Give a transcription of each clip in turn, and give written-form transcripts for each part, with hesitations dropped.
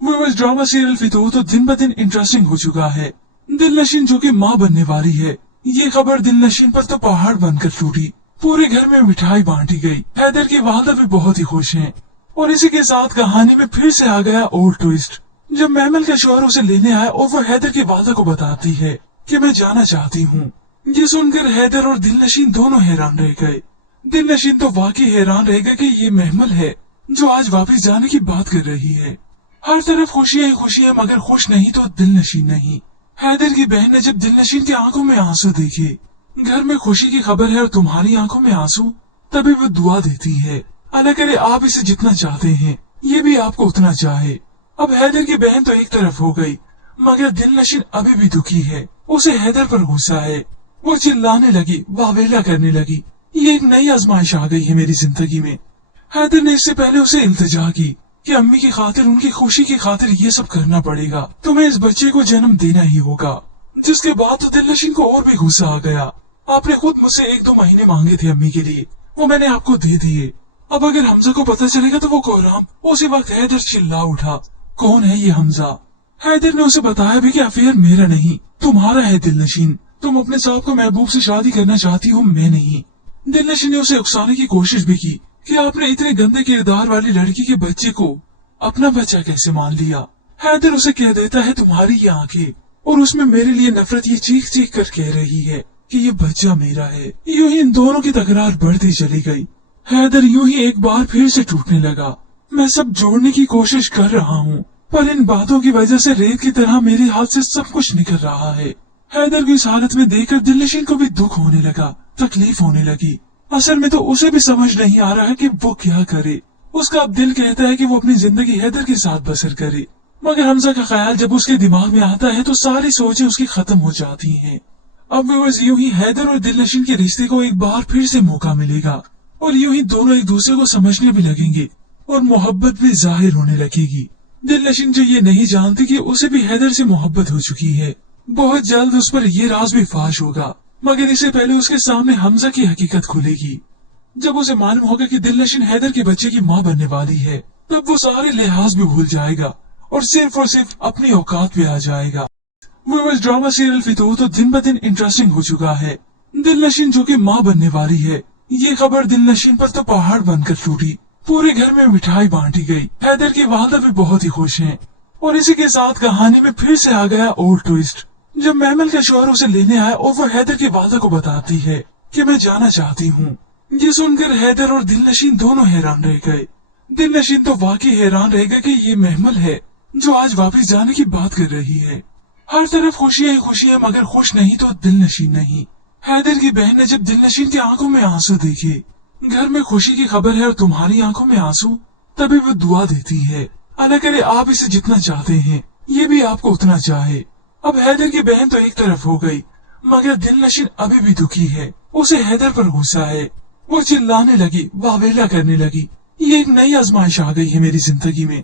Viewers, drama serial फितूर तो दिन ब दिन इंटरेस्टिंग हो चुका है। दिलनशीन जो कि माँ बनने वाली है, ये खबर दिलनशीन पर तो पहाड़ बनकर टूटी। पूरे घर में मिठाई बांटी गई। हैदर की वालदा भी बहुत ही खुश हैं। और इसी के साथ कहानी में फिर से आ गया ओल्ड ट्विस्ट। जब महमल का शौहर उसे लेने आया और वो हैदर की वालदा को बताती है कि मैं जाना चाहती हूँ। ये सुनकर हैदर और दिलनशीन दोनों हैरान रह गए। दिलनशीन तो वाकई हैरान रह गए कि ये महमल है जो आज वापस जाने की बात कर रही है। हर तरफ खुशियां ही खुशियां, मगर खुश नहीं तो दिलनशीन नहीं। हैदर की बहन ने जब दिलनशीन की आंखों में आंसू देखे, घर में खुशी की खबर है और तुम्हारी आंखों में आंसू, तभी वो दुआ देती है, अल्लाह करे आप इसे जितना चाहते हैं ये भी आपको उतना चाहे। अब हैदर की बहन तो एक तरफ हो गई, मगर दिलनशीन अभी भी दुखी है। उसे हैदर पर गुस्सा है। वो चिल्लाने लगी, वावेला करने लगी, ये एक नई आजमाइश आ गई है मेरी जिंदगी में। हैदर ने इससे पहले उसे इल्तिजा की कि अम्मी की खातिर, उनकी खुशी की खातिर ये सब करना पड़ेगा, तुम्हें इस बच्चे को जन्म देना ही होगा। जिसके बाद तो दिलनशीन को और भी गुस्सा आ गया। आपने खुद मुझसे 1-2 महीने मांगे थे अम्मी के लिए, वो मैंने आपको दे दिए। अब अगर हमजा को पता चलेगा तो वो कोहराम। उसी वक्त हैदर चिल्ला उठा, कौन है ये हमजा? हैदर ने उसे बताया भी कि अफेयर मेरा नहीं तुम्हारा है दिलनशीन, तुम अपने साहब को महबूब से शादी करना चाहती हो, मैं नहीं। दिलनशीन ने उसे उकसाने की कोशिश भी की कि आपने इतने गंदे किरदार वाली लड़की के बच्चे को अपना बच्चा कैसे मान लिया। हैदर उसे कह देता है तुम्हारी ये आंखें और उसमें मेरे लिए नफरत ये चीख चीख कर कह रही है कि ये बच्चा मेरा है। यूं ही इन दोनों की तकरार बढ़ती चली गई। हैदर यूं ही एक बार फिर से टूटने लगा। मैं सब जोड़ने की कोशिश कर रहा हूँ, पर इन बातों की वजह से रेत की तरह मेरे हाथ से सब कुछ निकल रहा है। हैदर की इस हालत में देखकर दिलनशीन को भी दुख होने लगा, तकलीफ होने लगी। असल में तो उसे भी समझ नहीं आ रहा है कि वो क्या करे। उसका अब दिल कहता है कि वो अपनी जिंदगी हैदर के साथ बसर करे, मगर हमजा का ख्याल जब उसके दिमाग में आता है तो सारी सोचें उसकी खत्म हो जाती हैं। अब व्यूअर्स, यूं ही हैदर और दिलनशीन के रिश्ते को एक बार फिर से मौका मिलेगा और यूं ही दोनों एक दूसरे को समझने भी लगेंगे और मोहब्बत भी जाहिर होने लगेगी। दिलनशीन जो ये नहीं जानती कि उसे भी हैदर से मोहब्बत हो चुकी है। बहुत जल्द उस पर ये राज भी फाश होगा, मगर इससे पहले उसके सामने हमजा की हकीकत खुलेगी। जब उसे मालूम होगा कि दिलनशीन हैदर के बच्चे की माँ बनने वाली है, तब वो सारे लिहाज भी भूल जाएगा और सिर्फ अपनी औकात पे आ जाएगा। व्यूअर्स, ड्रामा सीरियल फितूर तो दिन ब दिन इंटरेस्टिंग हो चुका है। दिलनशीन जो कि माँ बनने वाली है, ये खबर दिलनशीन पर तो पहाड़ बनकर टूटी। पूरे घर में मिठाई बांटी गई। हैदर की वालदा भी बहुत ही खुश हैं। और इसी के साथ कहानी में फिर से आ गया ओल्ड ट्विस्ट। जब महमल का शौहर उसे लेने आया और वो हैदर की वालदा को बताती है कि मैं जाना चाहती हूँ। ये सुनकर हैदर और दिलनशीन दोनों हैरान रह गए। दिलनशीन तो वाकई हैरान रह गए कि ये महमल है जो आज वापस जाने की बात कर रही है। हर तरफ खुशियां ही खुशियां, मगर खुश नहीं तो दिलनशीन नहीं। हैदर की बहन ने जब दिलनशीन की आंखों में आंसू देखे, घर में खुशी की खबर है और तुम्हारी आंखों में आंसू, तभी वो दुआ देती है, अल्लाह करे आप इसे जितना चाहते हैं ये भी आपको उतना चाहे। अब हैदर की बहन तो एक तरफ हो गई, मगर दिलनशीन अभी भी दुखी है। उसे हैदर पर गुस्सा है। वो चिल्लाने लगी, वावेला करने लगी, ये एक नई आजमाइश आ गई है मेरी जिंदगी में।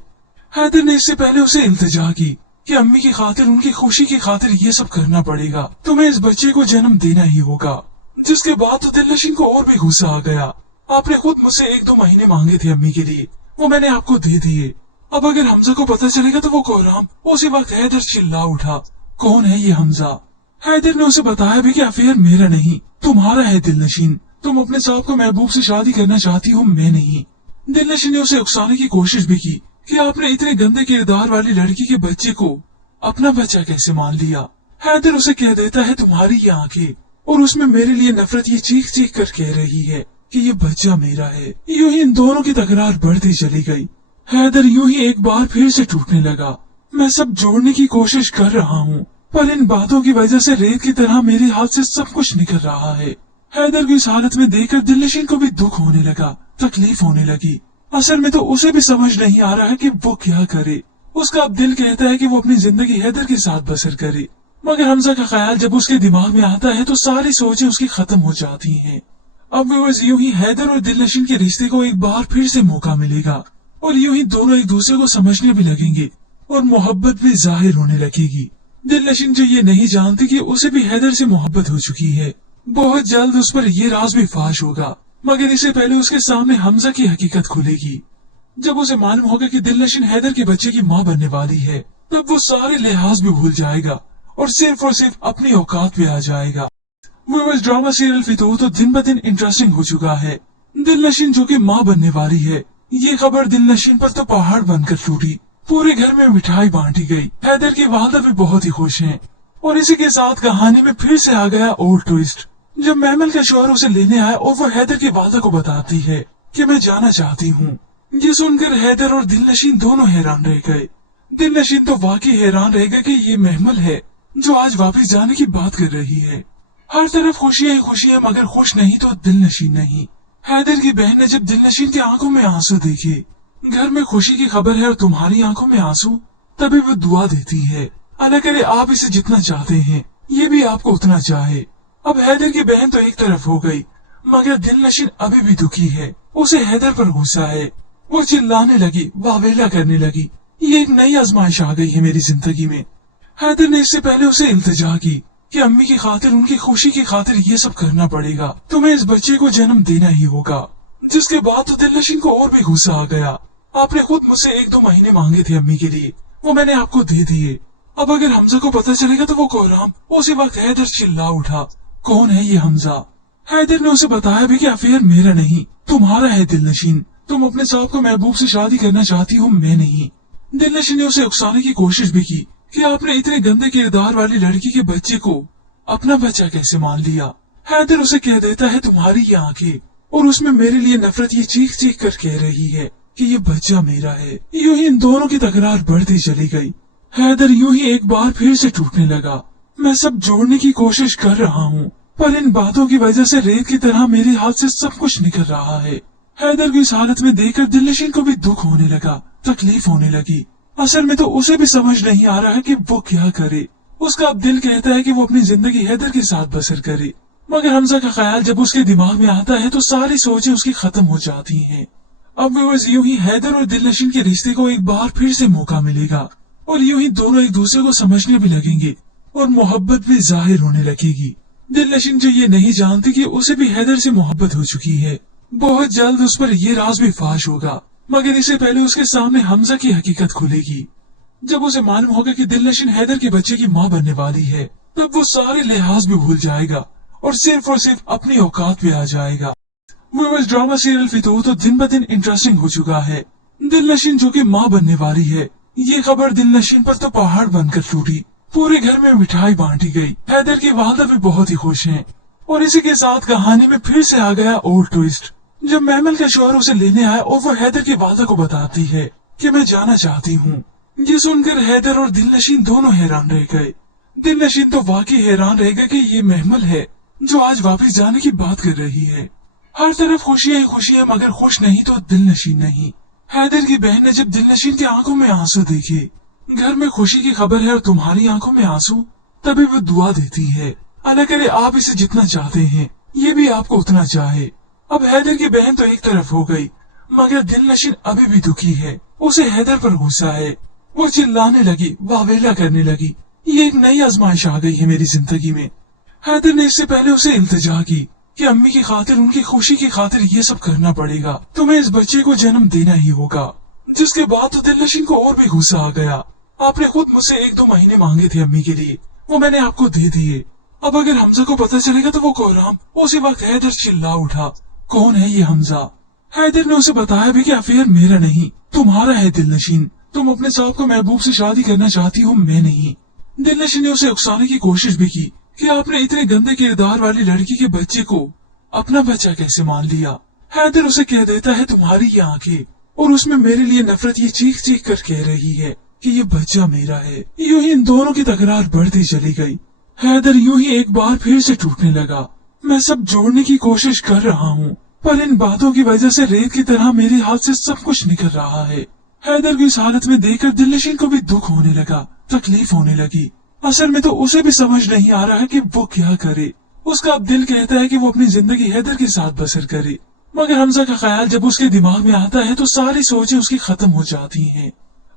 हैदर ने इससे पहले उसे इल्तिजा की कि अम्मी की खातिर, उनकी खुशी की खातिर ये सब करना पड़ेगा, तुम्हें इस बच्चे को जन्म देना ही होगा। जिसके बाद तो दिलनशीन को और भी गुस्सा आ गया। आपने खुद मुझसे 1-2 महीने मांगे थे अम्मी के लिए, वो मैंने आपको दे दिए। अब अगर हमजा को पता चलेगा तो वो कोहराम। उसी वक्त हैदर चिल्ला उठा, कौन है ये हमजा? हैदर ने उसे बताया भी कि अफेयर मेरा नहीं तुम्हारा है दिलनशीन, तुम अपने साहब को महबूब से शादी करना चाहती हो, मैं नहीं। दिलनशीन ने उसे उकसाने की कोशिश भी की कि आपने इतने गंदे किरदार वाली लड़की के बच्चे को अपना बच्चा कैसे मान लिया। हैदर उसे कह देता है तुम्हारी ये आंखें और उसमें मेरे लिए नफरत ये चीख चीख कर कह रही है कि ये बच्चा मेरा है। यूं ही इन दोनों की तकरार बढ़ती चली गई। हैदर यूं ही एक बार फिर से टूटने लगा। मैं सब जोड़ने की कोशिश कर रहा हूँ, पर इन बातों की वजह से रेत की तरह मेरे हाथ से सब कुछ निकल रहा है। हैदर की इस हालत में देखकर दिलनशीन को भी दुख होने लगा, तकलीफ होने लगी। असल में तो उसे भी समझ नहीं आ रहा है कि वो क्या करे। उसका अब दिल कहता है कि वो अपनी जिंदगी हैदर के साथ बसर करे, मगर हमजा का ख्याल जब उसके दिमाग में आता है तो सारी सोचें उसकी खत्म हो जाती हैं। अब व्यूअर्स, यूं ही हैदर और दिलनशीन के रिश्ते को एक बार फिर से मौका मिलेगा और यूं ही दोनों एक दूसरे को समझने भी लगेंगे और मोहब्बत भी जाहिर होने लगेगी। दिलनशीन जो ये नहीं जानती कि उसे भी हैदर से मोहब्बत हो चुकी है। बहुत जल्द उस पर ये राज भी फाश होगा, मगर इससे पहले उसके सामने हमजा की हकीकत खुलेगी। जब उसे मालूम होगा कि दिलनशीन हैदर के बच्चे की माँ बनने वाली है, तब वो सारे लिहाज भी भूल जाएगा और सिर्फ अपनी औकात पे आ जाएगा। व्यूअर्स, ड्रामा सीरियल फितूर तो दिन ब दिन इंटरेस्टिंग हो चुका है। दिलनशीन जो कि माँ बनने वाली है, ये खबर दिलनशीन पर तो पहाड़ बनकर टूटी। पूरे घर में मिठाई बांटी गई। हैदर की वालदा भी बहुत ही खुश हैं। और इसी के साथ कहानी में फिर से आ गया ओल्ड ट्विस्ट, जब महमल का शौहर उसे लेने आया और वो हैदर की वालदा को बताती है कि मैं जाना चाहती हूँ। ये सुनकर हैदर और दिलनशीन दोनों हैरान रह गए। दिलनशीन तो वाकई हैरान रह गया कि ये महमल है जो आज वापस जाने की बात कर रही है। हर तरफ खुशियां ही खुशियां, मगर खुश नहीं तो दिलनशीन नहीं। हैदर की बहन ने जब दिलनशीन की आंखों में आंसू देखे, घर में खुशी की खबर है और तुम्हारी आंखों में आंसू, तभी वो दुआ देती है, अल्लाह करे आप इसे जितना चाहते हैं ये भी आपको उतना चाहे। अब हैदर की बहन तो एक तरफ हो गई, मगर दिलनशीन अभी भी दुखी है। उसे हैदर पर गुस्सा है। वो चिल्लाने लगी, वावेला करने लगी, ये एक नई आजमाइश आ गई है मेरी जिंदगी में। हैदर ने इससे पहले उसे इल्तिजा की कि अम्मी की खातिर, उनकी खुशी की खातिर ये सब करना पड़ेगा, तुम्हें इस बच्चे को जन्म देना ही होगा। जिसके बाद तो दिलनशीन को और भी गुस्सा आ गया। आपने खुद मुझसे 1-2 महीने मांगे थे अम्मी के लिए, वो मैंने आपको दे दिए। अब अगर हमजा को पता चलेगा तो वो कोहराम। उसी वक्त हैदर चिल्ला उठा, कौन है ये हमजा? हैदर ने उसे बताया भी कि अफेयर मेरा नहीं तुम्हारा है दिलनशीन, तुम अपने साहब को महबूब से शादी करना चाहती हो, मैं नहीं। दिलनशीन ने उसे उकसाने की कोशिश भी की कि आपने इतने गंदे किरदार वाली लड़की के बच्चे को अपना बच्चा कैसे मान लिया। हैदर उसे कह देता है तुम्हारी ये आंखें और उसमें मेरे लिए नफरत ये चीख चीख कर कह रही है कि ये बच्चा मेरा है। यूं ही इन दोनों की तकरार बढ़ती चली गई। हैदर यूं ही एक बार फिर से टूटने लगा। मैं सब जोड़ने की कोशिश कर रहा हूँ, पर इन बातों की वजह से रेत की तरह मेरे हाथ से सब कुछ निकल रहा है। हैदर की इस हालत में देखकर दिलनशीन को भी दुख होने लगा, तकलीफ होने लगी। असल में तो उसे भी समझ नहीं आ रहा है कि वो क्या करे। उसका अब दिल कहता है कि वो अपनी जिंदगी हैदर के साथ बसर करे, मगर हमजा का ख्याल जब उसके दिमाग में आता है तो सारी सोचें उसकी खत्म हो जाती हैं। अब व्यूअर्स, यूं ही हैदर और दिलनशीन के रिश्ते को एक बार फिर से मौका मिलेगा और यूं ही दोनों एक दूसरे को समझने भी लगेंगे और मोहब्बत भी जाहिर होने लगेगी। दिलनशीन जो ये नहीं जानती कि उसे भी हैदर से मोहब्बत हो चुकी है। बहुत जल्द उस पर ये राज भी फाश होगा, मगर इससे पहले उसके सामने हमजा की हकीकत खुलेगी। जब उसे मालूम होगा कि दिलनशीन हैदर के बच्चे की माँ बनने वाली है, तब वो सारे लिहाज भी भूल जाएगा और सिर्फ अपनी औकात पे आ जाएगा। व्यूअर्स, ड्रामा सीरियल फितूर तो दिन ब दिन इंटरेस्टिंग हो चुका है। दिलनशीन जो कि माँ बनने वाली है, ये खबर दिलनशीन पर तो पहाड़ बनकर टूटी। पूरे घर में मिठाई बांटी गई। हैदर की वालदा भी बहुत ही खुश हैं। और इसी के साथ कहानी में फिर से आ गया ओल्ड ट्विस्ट, जब महमल का शौहर उसे लेने आया और वो हैदर की वालदा को बताती है कि मैं जाना चाहती हूँ। ये सुनकर हैदर और दिलनशीन दोनों हैरान रह गए। दिलनशीन तो वाकई हैरान रह गया कि ये महमल है जो आज वापस जाने की बात कर रही है। हर तरफ खुशियां ही खुशियां, मगर खुश नहीं तो दिलनशीन नहीं। हैदर की बहन ने जब दिलनशीन की आंखों में आंसू देखे, घर में खुशी की खबर है और तुम्हारी आंखों में आंसू, तभी वो दुआ देती है, अल्लाह करे आप इसे जितना चाहते हैं ये भी आपको उतना चाहे। अब हैदर की बहन तो एक तरफ हो गई, मगर दिलनशीन अभी भी दुखी है। उसे हैदर पर गुस्सा है। वो चिल्लाने लगी, वावेला करने लगी, ये एक नई आजमाइश आ गई है मेरी जिंदगी में। हैदर ने इससे पहले उसे इल्तिजा की कि अम्मी की खातिर, उनकी खुशी की खातिर ये सब करना पड़ेगा, तुम्हें इस बच्चे को जन्म देना ही होगा। जिसके बाद तो दिलनशीन को और भी गुस्सा आ गया। आपने खुद मुझसे 1-2 महीने मांगे थे अम्मी के लिए, वो मैंने आपको दे दिए। अब अगर हमजा को पता चलेगा तो वो कोहराम। उसी वक्त हैदर चिल्ला उठा, कौन है ये हमजा? हैदर ने उसे बताया भी कि अफेयर मेरा नहीं तुम्हारा है दिलनशीन, तुम अपने साहब को महबूब से शादी करना चाहती हो, मैं नहीं। दिलनशीन ने उसे उकसाने की कोशिश भी की कि आपने इतने गंदे किरदार वाली लड़की के बच्चे को अपना बच्चा कैसे मान लिया। हैदर उसे कह देता है तुम्हारी ये आंखें और उसमें मेरे लिए नफरत ये चीख चीख कर कह रही है कि ये बच्चा मेरा है। यूं ही इन दोनों की तकरार बढ़ती चली गई। हैदर यूं ही एक बार फिर से टूटने लगा। मैं सब जोड़ने की कोशिश कर रहा हूँ, पर इन बातों की वजह से रेत की तरह मेरे हाथ से सब कुछ निकल रहा है। हैदर की इस हालत में देखकर दिलनशीन को भी दुख होने लगा, तकलीफ होने लगी। असल में तो उसे भी समझ नहीं आ रहा है कि वो क्या करे। उसका अब दिल कहता है कि वो अपनी जिंदगी हैदर के साथ बसर करे, मगर हमजा का ख्याल जब उसके दिमाग में आता है तो सारी सोचें उसकी खत्म हो जाती हैं।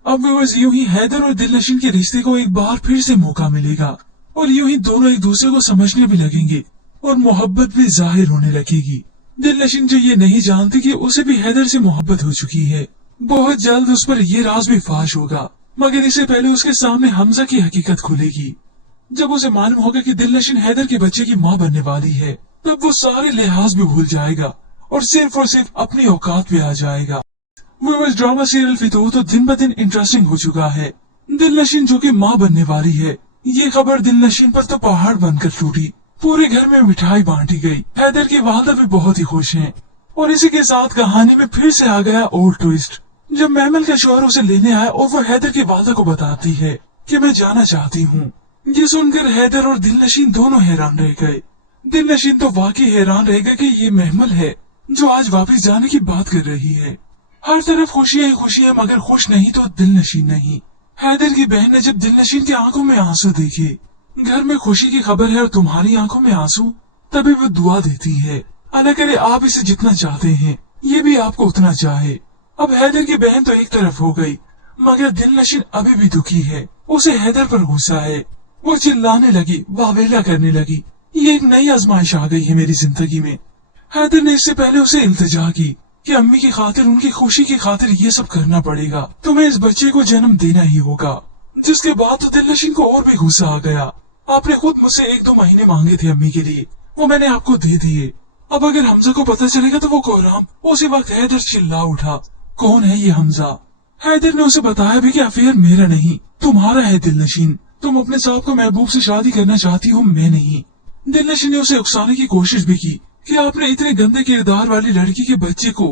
अब व्यूअर्स, यूं ही हैदर और दिलनशीन के रिश्ते को एक बार फिर से मौका मिलेगा और यूं ही दोनों एक दूसरे को समझने भी लगेंगे और मोहब्बत भी जाहिर होने लगेगी। दिलनशीन जो ये नहीं जानती कि उसे भी हैदर से मोहब्बत हो चुकी है। बहुत जल्द उस पर ये राज भी फाश होगा, मगर इससे पहले उसके सामने हमजा की हकीकत खुलेगी। जब उसे मालूम होगा कि दिलनशीन हैदर के बच्चे की माँ बनने वाली है, तब वो सारे लिहाज भी भूल जाएगा और सिर्फ अपनी औकात पे आ जाएगा। व्यूअर्स, ड्रामा सीरियल फितूर तो दिन ब दिन इंटरेस्टिंग हो चुका है। दिलनशीन जो कि माँ बनने वाली है, ये खबर दिलनशीन पर तो पहाड़ बनकर टूटी। पूरे घर में मिठाई बांटी गई। हैदर की वालदा भी बहुत ही खुश हैं। और इसी के साथ कहानी में फिर से आ गया ओल्ड ट्विस्ट, जब महमल का शौहर उसे लेने आया और वो हैदर की वालदा को बताती है कि मैं जाना चाहती हूँ। ये सुनकर हैदर और दिलनशीन दोनों हैरान रह गए। दिलनशीन तो वाकई हैरान रह गया कि ये महमल है जो आज वापस जाने की बात कर रही है। हर तरफ खुशियां ही खुशियां, मगर खुश नहीं तो दिलनशीन नहीं। हैदर की बहन ने जब दिलनशीन की आंखों में आंसू देखे, घर में खुशी की खबर है और तुम्हारी आंखों में आंसू, तभी वो दुआ देती है, अल्लाह करे आप इसे जितना चाहते हैं ये भी आपको उतना चाहे। अब हैदर की बहन तो एक तरफ हो गई, मगर दिलनशीन अभी भी दुखी है। उसे हैदर पर गुस्सा है। वो चिल्लाने लगी, वावेला करने लगी, ये एक नई आजमाइश आ गई है मेरी जिंदगी में। हैदर ने इससे पहले उसे इल्तिजा की कि अम्मी की खातिर, उनकी खुशी की खातिर ये सब करना पड़ेगा, तुम्हें इस बच्चे को जन्म देना ही होगा। जिसके बाद तो दिलनशीन को और भी गुस्सा आ गया। आपने खुद मुझसे 1-2 महीने मांगे थे अम्मी के लिए, वो मैंने आपको दे दिए। अब अगर हमजा को पता चलेगा तो वो कोहराम। उसी वक्त हैदर चिल्ला उठा, कौन है ये हमजा? हैदर ने उसे बताया भी कि अफेयर मेरा नहीं तुम्हारा है दिलनशीन, तुम अपने साहब को महबूब से शादी करना चाहती हो, मैं नहीं। दिलनशीन ने उसे उकसाने की कोशिश भी की कि आपने इतने गंदे किरदार वाली लड़की के बच्चे को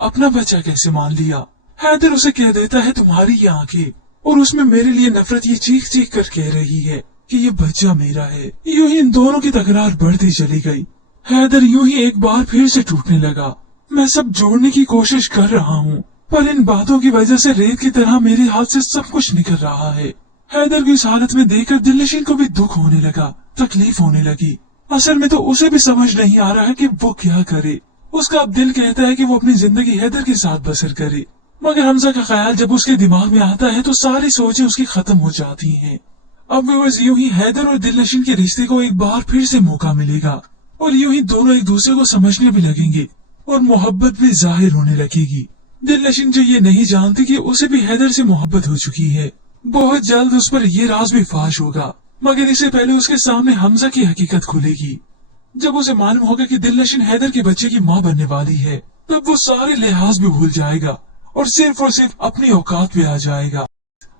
अपना बच्चा कैसे मान लिया। हैदर उसे कह देता है तुम्हारी ये आंखें और उसमें मेरे लिए नफरत ये चीख चीख कर कह रही है कि ये बच्चा मेरा है। यूं ही इन दोनों की तकरार बढ़ती चली गई। हैदर यूं ही एक बार फिर से टूटने लगा। मैं सब जोड़ने की कोशिश कर रहा हूँ, पर इन बातों की वजह से रेत की तरह मेरे हाथ से सब कुछ निकल रहा है। हैदर की इस हालत में देखकर दिलनशीन को भी दुख होने लगा, तकलीफ होने लगी। असल में तो उसे भी समझ नहीं आ रहा है कि वो क्या करे। उसका अब दिल कहता है कि वो अपनी जिंदगी हैदर के साथ बसर करे, मगर हमजा का ख्याल जब उसके दिमाग में आता है तो सारी सोचें उसकी खत्म हो जाती हैं। अब व्यूअर्स, यूं ही हैदर और दिलनशीन के रिश्ते को एक बार फिर से मौका मिलेगा और यूं ही दोनों एक दूसरे को समझने भी लगेंगे और मोहब्बत भी जाहिर होने लगेगी। दिलनशीन जो ये नहीं जानती कि उसे भी हैदर से मोहब्बत हो चुकी है। बहुत जल्द उस पर ये राज भी फाश होगा, मगर इससे पहले उसके सामने हमजा की हकीकत खुलेगी। जब उसे मालूम होगा कि दिलनशीन हैदर के बच्चे की माँ बनने वाली है, तब वो सारे लिहाज भी भूल जाएगा और सिर्फ अपनी औकात पे आ जाएगा।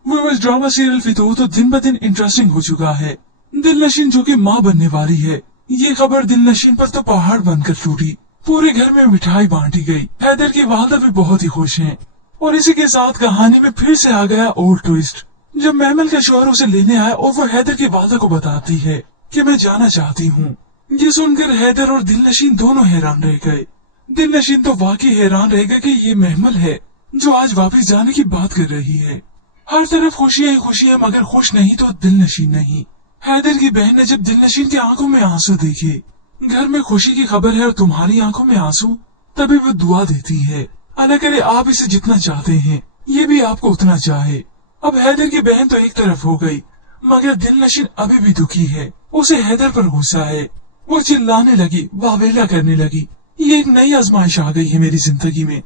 व्यूअर्स, ड्रामा सीरियल फितूर तो दिन ब दिन इंटरेस्टिंग हो चुका है। दिलनशीन जो कि माँ बनने वाली है, ये खबर दिलनशीन पर तो पहाड़ बनकर टूटी। पूरे घर में मिठाई बांटी गई। हैदर की वालदा भी बहुत ही खुश हैं। और इसी के साथ कहानी में फिर से आ गया ओल्ड ट्विस्ट, जब महमल का शौहर उसे लेने आया और वो हैदर की वालदा को बताती है कि मैं जाना चाहती हूँ। ये सुनकर हैदर और दिलनशीन दोनों हैरान रह गए। दिलनशीन तो वाकई हैरान रह गया कि ये महमल है जो आज वापस जाने की बात कर रही है। हर तरफ खुशियां ही खुशियां, मगर खुश नहीं तो दिलनशीन नहीं। हैदर की बहन ने जब दिलनशीन की आंखों में आंसू देखे, घर में खुशी की खबर है और तुम्हारी आंखों में आंसू, तभी वो दुआ देती है, अल्लाह करे आप इसे जितना चाहते हैं ये भी आपको उतना चाहे। अब हैदर की बहन तो एक तरफ हो गई, मगर दिलनशीन अभी भी दुखी है। उसे हैदर पर गुस्सा है। वो चिल्लाने लगी, वावेला करने लगी, ये एक नई आजमाइश आ गई है मेरी जिंदगी में।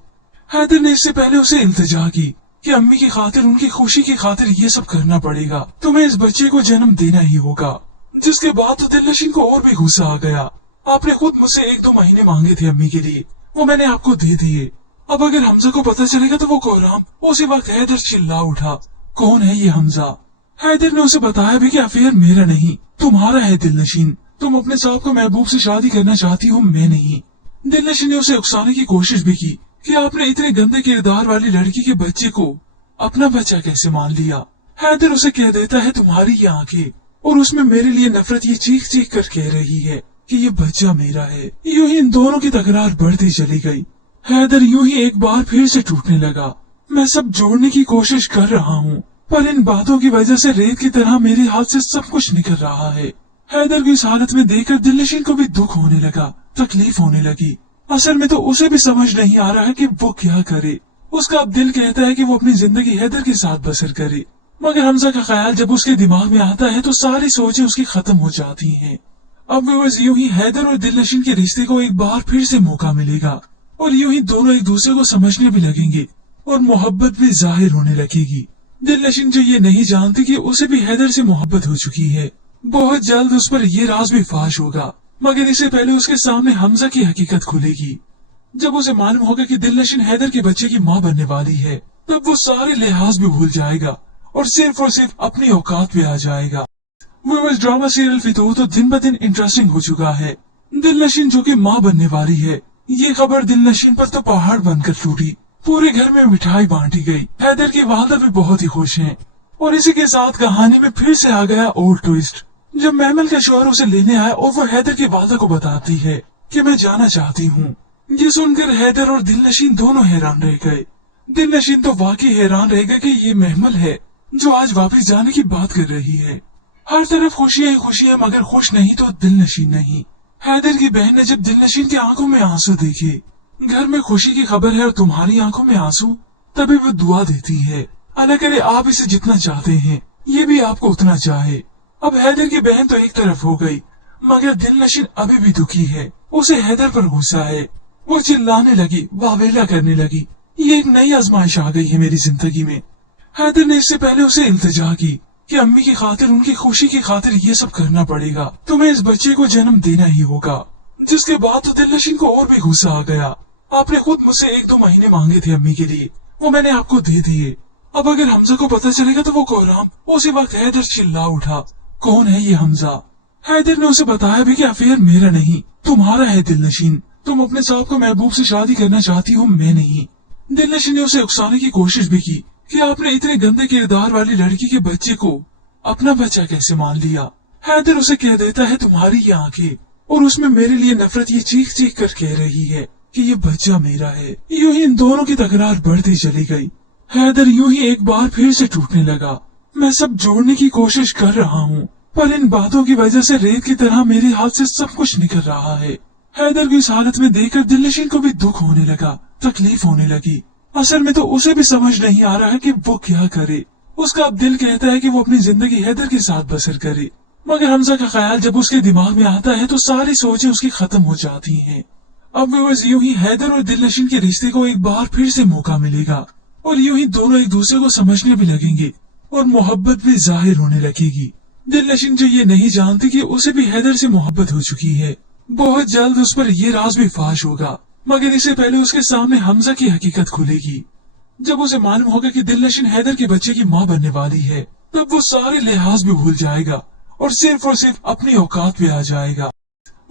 हैदर ने इससे पहले उसे इल्तिजा की कि अम्मी की खातिर, उनकी खुशी की खातिर ये सब करना पड़ेगा, तुम्हें इस बच्चे को जन्म देना ही होगा। जिसके बाद तो दिलनशीन को और भी गुस्सा आ गया। आपने खुद मुझसे 1-2 महीने मांगे थे अम्मी के लिए, वो मैंने आपको दे दिए। अब अगर हमजा को पता चलेगा तो वो कोहराम। उसी वक्त हैदर चिल्ला उठा, कौन है ये हमजा? हैदर ने उसे बताया भी कि अफेयर मेरा नहीं तुम्हारा है दिलनशीन, तुम अपने साहब को महबूब से शादी करना चाहती हो, मैं नहीं। दिलनशीन ने उसे उकसाने की कोशिश भी की कि आपने इतने गंदे किरदार वाली लड़की के बच्चे को अपना बच्चा कैसे मान लिया। हैदर उसे कह देता है तुम्हारी ये आंखें और उसमें मेरे लिए नफरत ये चीख चीख कर कह रही है कि ये बच्चा मेरा है। यूं ही इन दोनों की तकरार बढ़ती चली गई। हैदर यूं ही एक बार फिर से टूटने लगा। मैं सब जोड़ने की कोशिश कर रहा हूँ, पर इन बातों की वजह से रेत की तरह मेरे हाथ से सब कुछ निकल रहा है। हैदर की इस हालत में देखकर दिलनशीन को भी दुख होने लगा, तकलीफ होने लगी। असल में तो उसे भी समझ नहीं आ रहा है कि वो क्या करे। उसका अब दिल कहता है कि वो अपनी जिंदगी हैदर के साथ बसर करे, मगर हमजा का ख्याल जब उसके दिमाग में आता है तो सारी सोचें उसकी खत्म हो जाती हैं। अब व्यूअर्स, यूं ही हैदर और दिलनशीन के रिश्ते को एक बार फिर से मौका मिलेगा और यूं ही दोनों एक दूसरे को समझने भी लगेंगे और मोहब्बत भी जाहिर होने लगेगी। दिलनशीन जो ये नहीं जानती कि उसे भी हैदर से मोहब्बत हो चुकी है। बहुत जल्द उस पर ये राज भी फाश होगा, मगर इससे पहले उसके सामने हमजा की हकीकत खुलेगी। जब उसे मालूम होगा कि दिलनशीन हैदर के बच्चे की माँ बनने वाली है, तब वो सारे लिहाज भी भूल जाएगा और सिर्फ अपनी औकात पे आ जाएगा। व्यूअर्स, ड्रामा सीरियल फितूर तो दिन ब दिन इंटरेस्टिंग हो चुका है। दिलनशीन जो कि माँ बनने वाली है, ये खबर दिलनशीन पर तो पहाड़ बनकर टूटी। पूरे घर में मिठाई बांटी गई। हैदर की वालदा भी बहुत ही खुश हैं। और इसी के साथ कहानी में फिर से आ गया ओल्ड ट्विस्ट। जब महमल का शौहर उसे लेने आया और वो हैदर की वालदा को बताती है कि मैं जाना चाहती हूँ। ये सुनकर हैदर और दिलनशीन दोनों हैरान रह गए। दिलनशीन तो वाकई हैरान रह गए कि ये महमल है जो आज वापस जाने की बात कर रही है। हर तरफ खुशियां ही खुशियां, मगर खुश नहीं तो दिलनशीन नहीं। हैदर की बहन ने जब दिलनशीन की आंखों में आंसू देखे, घर में खुशी की खबर है और तुम्हारी आंखों में आंसू, तभी वो दुआ देती है, अल्लाह करे आप इसे जितना चाहते हैं ये भी आपको उतना चाहे। अब हैदर की बहन तो एक तरफ हो गई, मगर दिलनशीन अभी भी दुखी है। उसे हैदर पर गुस्सा है। वो चिल्लाने लगी, वावेला करने लगी, ये एक नई आजमाइश आ गई है मेरी जिंदगी में। हैदर ने इससे पहले उसे इल्तिजा की कि अम्मी की खातिर, उनकी खुशी की खातिर ये सब करना पड़ेगा, तुम्हें इस बच्चे को जन्म देना ही होगा। जिसके बाद तो दिलनशीन को और भी गुस्सा आ गया। आपने खुद मुझसे 1-2 महीने मांगे थे अम्मी के लिए, वो मैंने आपको दे दिए। अब अगर हमजा को पता चलेगा तो वो कोहराम। उसी वक्त हैदर चिल्ला उठा, कौन है ये हमजा? हैदर ने उसे बताया भी कि अफेयर मेरा नहीं तुम्हारा है दिलनशीन, तुम अपने साहब को महबूब से शादी करना चाहती हो, मैं नहीं। दिलनशीन ने उसे उकसाने की कोशिश भी की कि आपने इतने गंदे किरदार वाली लड़की के बच्चे को अपना बच्चा कैसे मान लिया। हैदर उसे कह देता है तुम्हारी ये आंखें और उसमें मेरे लिए नफरत ये चीख चीख कर कह रही है कि ये बच्चा मेरा है। यूं ही इन दोनों की तकरार बढ़ती चली गई। हैदर यूं ही एक बार फिर से टूटने लगा। मैं सब जोड़ने की कोशिश कर रहा हूँ, पर इन बातों की वजह से रेत की तरह मेरे हाथ से सब कुछ निकल रहा है। हैदर की इस हालत में देखकर दिलनशीन को भी दुख होने लगा, तकलीफ होने लगी। असल में तो उसे भी समझ नहीं आ रहा है कि वो क्या करे। उसका अब दिल कहता है कि वो अपनी जिंदगी हैदर के साथ बसर करे, मगर हमजा का ख्याल जब उसके दिमाग में आता है तो सारी सोचें उसकी खत्म हो जाती हैं। अब व्यूअर्स, यूं ही हैदर और दिलनशीन के रिश्ते को एक बार फिर से मौका मिलेगा और यूं ही दोनों एक दूसरे को समझने भी लगेंगे और मोहब्बत भी जाहिर होने लगेगी। दिलनशीन जो ये नहीं जानती कि उसे भी हैदर से मोहब्बत हो चुकी है। बहुत जल्द उस पर ये राज भी फाश होगा, मगर इससे पहले उसके सामने हमजा की हकीकत खुलेगी। जब उसे मालूम होगा कि दिलनशीन हैदर के बच्चे की माँ बनने वाली है, तब वो सारे लिहाज भी भूल जाएगा और सिर्फ अपनी औकात पे आ जाएगा।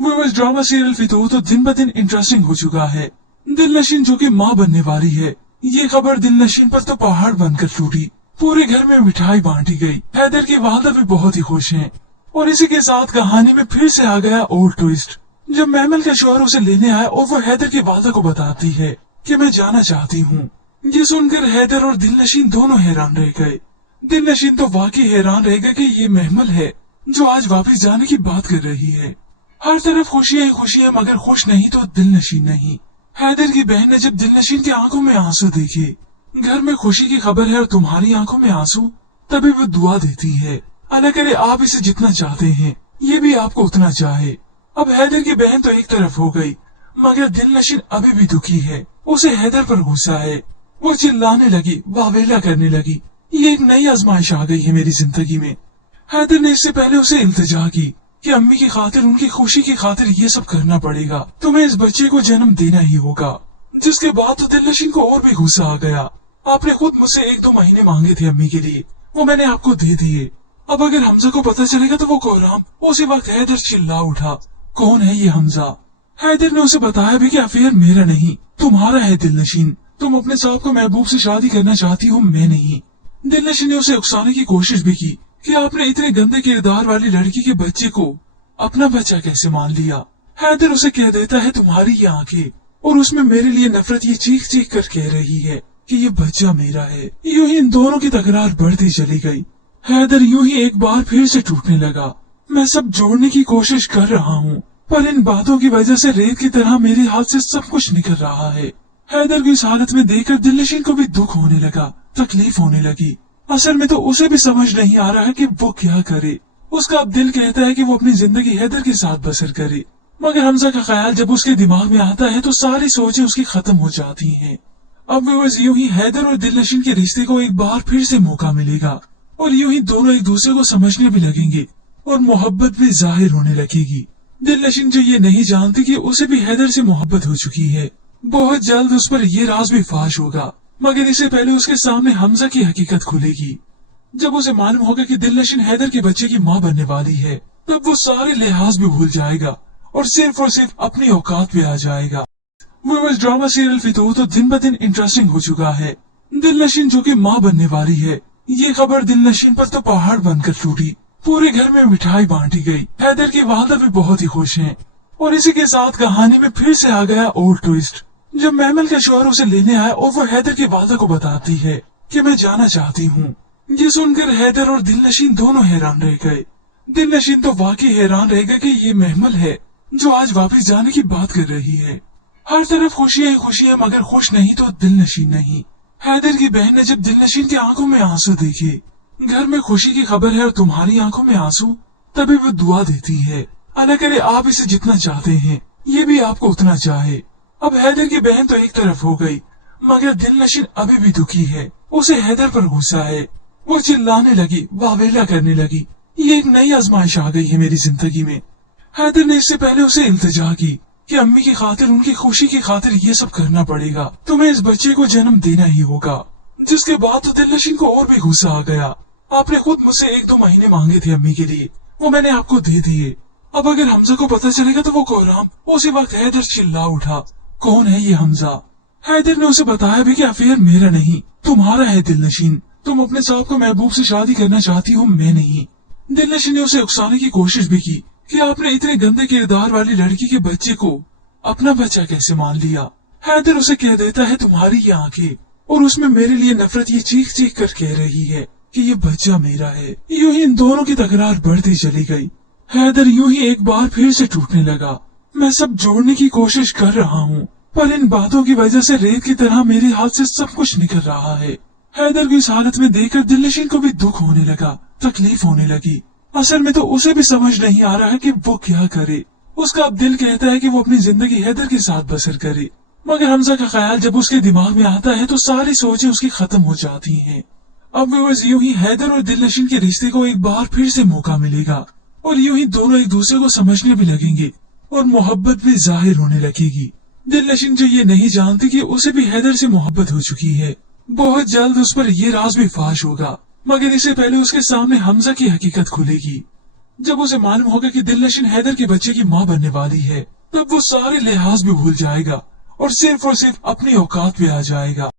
व्यूअर्स, ड्रामा सीरियल फितूर तो दिन ब दिन इंटरेस्टिंग हो चुका है। दिलनशीन जो कि माँ बनने वाली है, ये खबर दिलनशीन पर तो पहाड़ बनकर टूटी। पूरे घर में मिठाई बांटी गई। हैदर की वालदा भी बहुत ही खुश हैं। और इसी के साथ कहानी में फिर से आ गया ओल्ड ट्विस्ट। जब महमल का शौहर उसे लेने आया और वो हैदर की वालदा को बताती है कि मैं जाना चाहती हूँ। ये सुनकर हैदर और दिलनशीन दोनों हैरान रह गए। दिलनशीन तो वाकई हैरान रह गए कि ये महमल है जो आज वापस जाने की बात कर रही है। हर तरफ खुशियां ही खुशियां, मगर खुश नहीं तो दिलनशीन नहीं। हैदर की बहन ने जब दिलनशीन की आंखों में आंसू देखे, घर में खुशी की खबर है और तुम्हारी आंखों में आंसू, तभी वो दुआ देती है, अल्लाह करे आप इसे जितना चाहते हैं ये भी आपको उतना चाहे। अब हैदर की बहन तो एक तरफ हो गई, मगर दिलनशीन अभी भी दुखी है। उसे हैदर पर गुस्सा है। वो चिल्लाने लगी, वावेला करने लगी, ये एक नई आजमाइश आ गई है मेरी जिंदगी में। हैदर ने इससे पहले उसे इल्तिजा की कि अम्मी की खातिर, उनकी खुशी की खातिर ये सब करना पड़ेगा, तुम्हें इस बच्चे को जन्म देना ही होगा। जिसके बाद तो दिलनशीन को और भी गुस्सा आ गया। आपने खुद मुझसे 1-2 महीने मांगे थे अम्मी के लिए, वो मैंने आपको दे दिए। अब अगर हमजा को पता चलेगा तो वो कोहराम। उसी वक्त हैदर चिल्ला उठा, कौन है ये हमजा? हैदर ने उसे बताया भी कि अफेयर मेरा नहीं तुम्हारा है दिलनशीन, तुम अपने साहब को महबूब से शादी करना चाहती हो, मैं नहीं। दिलनशीन ने उसे उकसाने की कोशिश भी की कि आपने इतने गंदे किरदार वाली लड़की के बच्चे को अपना बच्चा कैसे मान लिया। हैदर उसे कह देता है तुम्हारी ये आंखें और उसमें मेरे लिए नफरत ये चीख चीख कर कह रही है कि ये बच्चा मेरा है। यूं ही इन दोनों की तकरार बढ़ती चली गई। हैदर यूं ही एक बार फिर से टूटने लगा। मैं सब जोड़ने की कोशिश कर रहा हूँ, पर इन बातों की वजह से रेत की तरह मेरे हाथ से सब कुछ निकल रहा है। हैदर की इस हालत में देखकर दिलनशीन को भी दुख होने लगा, तकलीफ होने लगी। असल में तो उसे भी समझ नहीं आ रहा है कि वो क्या करे। उसका अब दिल कहता है कि वो अपनी जिंदगी हैदर के साथ बसर करे, मगर हमजा का ख्याल जब उसके दिमाग में आता है तो सारी सोचें उसकी खत्म हो जाती हैं। अब व्यूअर्स यूं ही हैदर और दिलनशीन के रिश्ते को एक बार फिर से मौका मिलेगा और यूं ही दोनों एक दूसरे को समझने भी लगेंगे और मोहब्बत भी जाहिर होने लगेगी। दिलनशीन जो ये नहीं जानती कि उसे भी हैदर से मोहब्बत हो चुकी है। बहुत जल्द उस पर ये राज भी फाश होगा, मगर इससे पहले उसके सामने हमजा की हकीकत खुलेगी। जब उसे मालूम होगा कि दिलनशीन हैदर के बच्चे की माँ बनने वाली है, तब वो सारे लिहाज भी भूल जाएगा और सिर्फ अपनी औकात पे आ जाएगा। व्यूअर्स ड्रामा सीरियल फितूर तो दिन ब दिन इंटरेस्टिंग हो चुका है। दिलनशीन जो कि माँ बनने वाली है, ये खबर दिलनशीन पर तो पहाड़ बनकर टूटी। पूरे घर में मिठाई बांटी गई। हैदर की वालदा भी बहुत ही खुश हैं। और इसी के साथ कहानी में फिर से आ गया ओल्ड ट्विस्ट। जब महमल का शौहर उसे लेने आया और वो हैदर की वालदा को बताती है कि मैं जाना चाहती हूँ। ये सुनकर हैदर और दिलनशीन दोनों हैरान रह गए। दिलनशीन तो वाकई हैरान रह गए कि ये महमल है जो आज वापस जाने की बात कर रही है। हर तरफ खुशियां ही खुशियां, मगर खुश नहीं तो दिलनशीन नहीं। हैदर की बहन ने जब दिलनशीन की आंखों में आंसू देखे, घर में खुशी की खबर है और तुम्हारी आंखों में आंसू, तभी वो दुआ देती है, अल्लाह करे आप इसे जितना चाहते हैं ये भी आपको उतना चाहे। अब हैदर की बहन तो एक तरफ हो गई, मगर दिलनशीन अभी भी दुखी है। उसे हैदर पर गुस्सा है। वो चिल्लाने लगी, वावेला करने लगी, ये एक नई आजमाइश आ गई है मेरी जिंदगी में। हैदर ने इससे पहले उसे इल्तिजा की कि अम्मी की खातिर, उनकी खुशी की खातिर ये सब करना पड़ेगा, तुम्हें इस बच्चे को जन्म देना ही होगा। जिसके बाद तो दिलनशीन को और भी गुस्सा आ गया। आपने खुद मुझसे 1-2 महीने मांगे थे अम्मी के लिए, वो मैंने आपको दे दिए। अब अगर हमजा को पता चलेगा तो वो कोहराम। उसी वक्त हैदर चिल्ला उठा, कौन है ये हमजा? हैदर ने उसे बताया भी कि अफेयर मेरा नहीं तुम्हारा है दिलनशीन, तुम अपने साहब को महबूब से शादी करना चाहती हो, मैं नहीं। दिलनशीन ने उसे उकसाने की कोशिश भी की कि आपने इतने गंदे किरदार वाली लड़की के बच्चे को अपना बच्चा कैसे मान लिया। हैदर उसे कह देता है तुम्हारी ये आंखें और उसमें मेरे लिए नफरत ये चीख चीख कर कह रही है कि ये बच्चा मेरा है। यूं ही इन दोनों की तकरार बढ़ती चली गई। हैदर यूं ही एक बार फिर से टूटने लगा। मैं सब जोड़ने की कोशिश कर रहा हूँ, पर इन बातों की वजह से रेत की तरह मेरे हाथ से सब कुछ निकल रहा है। हैदर की इस हालत में देखकर दिलनशीन को भी दुख होने लगा, तकलीफ होने लगी। असल में तो उसे भी समझ नहीं आ रहा है कि वो क्या करे। उसका अब दिल कहता है कि वो अपनी जिंदगी हैदर के साथ बसर करे, मगर हमजा का ख्याल जब उसके दिमाग में आता है तो सारी सोचें उसकी खत्म हो जाती हैं। अब व्यूअर्स यूं ही हैदर और दिलनशीन के रिश्ते को एक बार फिर से मौका मिलेगा और यूं ही दोनों एक दूसरे को समझने भी लगेंगे और मोहब्बत भी जाहिर होने लगेगी। दिलनशीन जो ये नहीं जानती कि उसे भी हैदर से मोहब्बत हो चुकी है। बहुत जल्द उस पर ये राज भी फाश होगा, मगर इससे पहले उसके सामने हमजा की हकीकत खुलेगी। जब उसे मालूम होगा कि दिलनशीन हैदर के बच्चे की माँ बनने वाली है, तब वो सारे लिहाज भी भूल जाएगा और सिर्फ अपनी औकात पे आ जाएगा।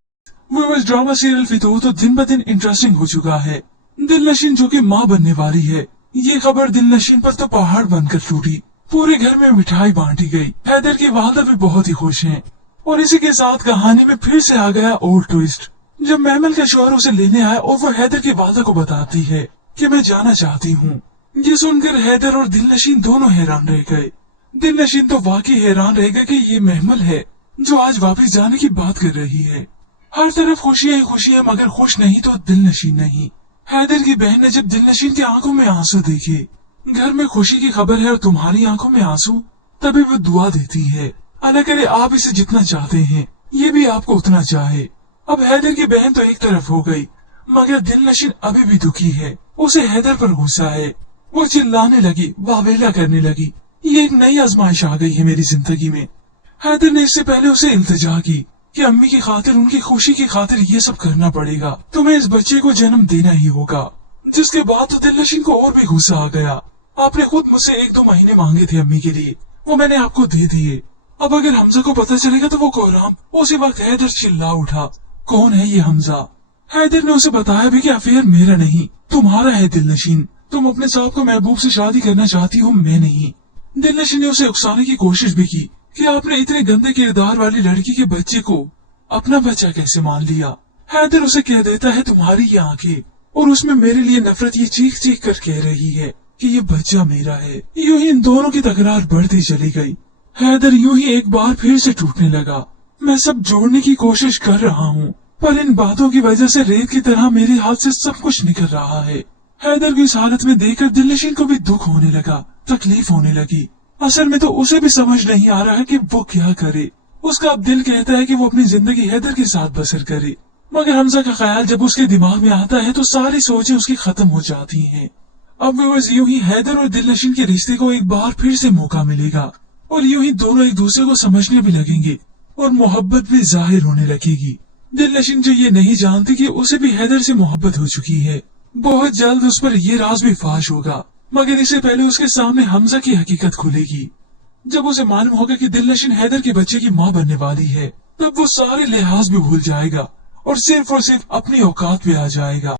व्यूअर्स ड्रामा सीरियल फितूर तो दिन ब दिन इंटरेस्टिंग हो चुका है। दिलनशीन जो कि माँ बनने वाली है, ये खबर दिलनशीन पर तो पहाड़ बनकर टूटी। पूरे घर में मिठाई बांटी गई। हैदर की वालदा भी बहुत ही खुश हैं। और इसी के साथ कहानी में फिर से आ गया ओल्ड ट्विस्ट। जब महमल का शौहर उसे लेने आया और वो हैदर की वालदा को बताती है कि मैं जाना चाहती हूँ। ये सुनकर हैदर और दिलनशीन दोनों हैरान रह गए। दिलनशीन तो वाकई हैरान रह गए कि ये महमल है जो आज वापस जाने की बात कर रही है। हर तरफ खुशियां ही खुशियां, मगर खुश नहीं तो दिलनशीन नहीं। हैदर की बहन ने जब दिलनशीन की आंखों में आंसू देखे, घर में खुशी की खबर है और तुम्हारी आंखों में आंसू, तभी वो दुआ देती है, अल्लाह करे आप इसे जितना चाहते हैं ये भी आपको उतना चाहे। अब हैदर की बहन तो एक तरफ हो गई, मगर दिलनशीन अभी भी दुखी है। उसे हैदर पर गुस्सा है। वो चिल्लाने लगी, वावेला करने लगी, ये एक नई आजमाइश आ गई है मेरी जिंदगी में। हैदर ने इससे पहले उसे इल्तिजा की कि अम्मी की खातिर, उनकी खुशी की खातिर ये सब करना पड़ेगा, तुम्हें इस बच्चे को जन्म देना ही होगा। जिसके बाद तो दिलनशीन को और भी गुस्सा आ गया। आपने खुद मुझसे 1-2 महीने मांगे थे अम्मी के लिए, वो मैंने आपको दे दिए। अब अगर हमजा को पता चलेगा तो वो कोहराम। उसी वक्त हैदर चिल्ला उठा, कौन है ये हमजा? हैदर ने उसे बताया भी कि अफेयर मेरा नहीं तुम्हारा है दिलनशीन, तुम अपने साहब को महबूब से शादी करना चाहती हो, मैं नहीं। दिलनशीन ने उसे उकसाने की कोशिश भी की कि आपने इतने गंदे किरदार वाली लड़की के बच्चे को अपना बच्चा कैसे मान लिया। हैदर उसे कह देता है तुम्हारी ये आंखें और उसमें मेरे लिए नफरत ये चीख चीख कर कह रही है कि ये बच्चा मेरा है। यूं ही इन दोनों की तकरार बढ़ती चली गई। हैदर यूं ही एक बार फिर से टूटने लगा। मैं सब जोड़ने की कोशिश कर रहा हूँ, पर इन बातों की वजह से रेत की तरह मेरे हाथ से सब कुछ निकल रहा है। हैदर की इस हालत में देखकर दिलनशीन को भी दुख होने लगा, तकलीफ होने लगी। असल में तो उसे भी समझ नहीं आ रहा है कि वो क्या करे। उसका अब दिल कहता है कि वो अपनी जिंदगी हैदर के साथ बसर करे, मगर हमजा का ख्याल जब उसके दिमाग में आता है तो सारी सोचें उसकी खत्म हो जाती हैं। अब व्यूअर्स यूं ही हैदर और दिलनशीन के रिश्ते को एक बार फिर से मौका मिलेगा और यूं ही दोनों एक दूसरे को समझने भी लगेंगे और मोहब्बत भी जाहिर होने लगेगी। दिलनशीन जो ये नहीं जानती कि उसे भी हैदर से मोहब्बत हो चुकी है। बहुत जल्द उस पर ये राज भी फाश होगा, मगर इससे पहले उसके सामने हमजा की हकीकत खुलेगी। जब उसे मालूम होगा कि दिलनशीन हैदर के बच्चे की माँ बनने वाली है, तब वो सारे लिहाज भी भूल जाएगा और सिर्फ अपनी औकात पे आ जाएगा।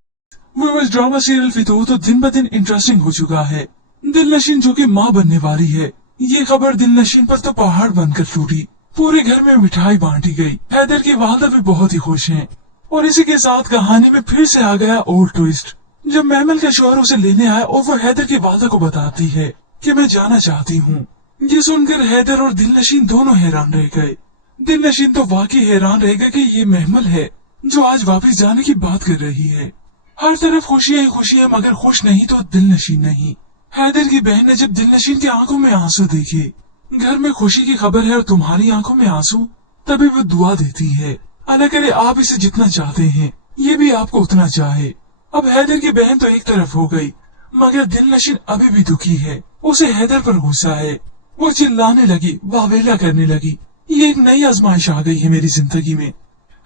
व्यूअर्स ड्रामा सीरियल फितूर तो दिन ब दिन इंटरेस्टिंग हो चुका है। दिलनशीन जो कि माँ बनने वाली है, ये खबर दिलनशीन पर तो पहाड़ बनकर टूटी। पूरे घर में मिठाई बांटी गई। हैदर की वालदा भी बहुत ही खुश हैं। और इसी के साथ कहानी में फिर से आ गया ओल्ड ट्विस्ट। जब महमल का शौहर उसे लेने आया और वो हैदर की वालदा को बताती है कि मैं जाना चाहती हूँ। ये सुनकर हैदर और दिलनशीन दोनों हैरान रह गए। दिलनशीन तो वाकई हैरान रह गए कि ये महमल है जो आज वापस जाने की बात कर रही है। हर तरफ खुशियां ही खुशियां, मगर खुश नहीं तो दिलनशीन नहीं। हैदर की बहन ने जब दिलनशीन की आंखों में आंसू देखे, घर में खुशी की खबर है और तुम्हारी आंखों में आंसू, तभी वो दुआ देती है, अल्लाह करे आप इसे जितना चाहते हैं ये भी आपको उतना चाहे। अब हैदर की बहन तो एक तरफ हो गई, मगर दिलनशीन अभी भी दुखी है। उसे हैदर पर गुस्सा है। वो चिल्लाने लगी, वावेला करने लगी, ये एक नई आजमाइश आ गई है मेरी जिंदगी में।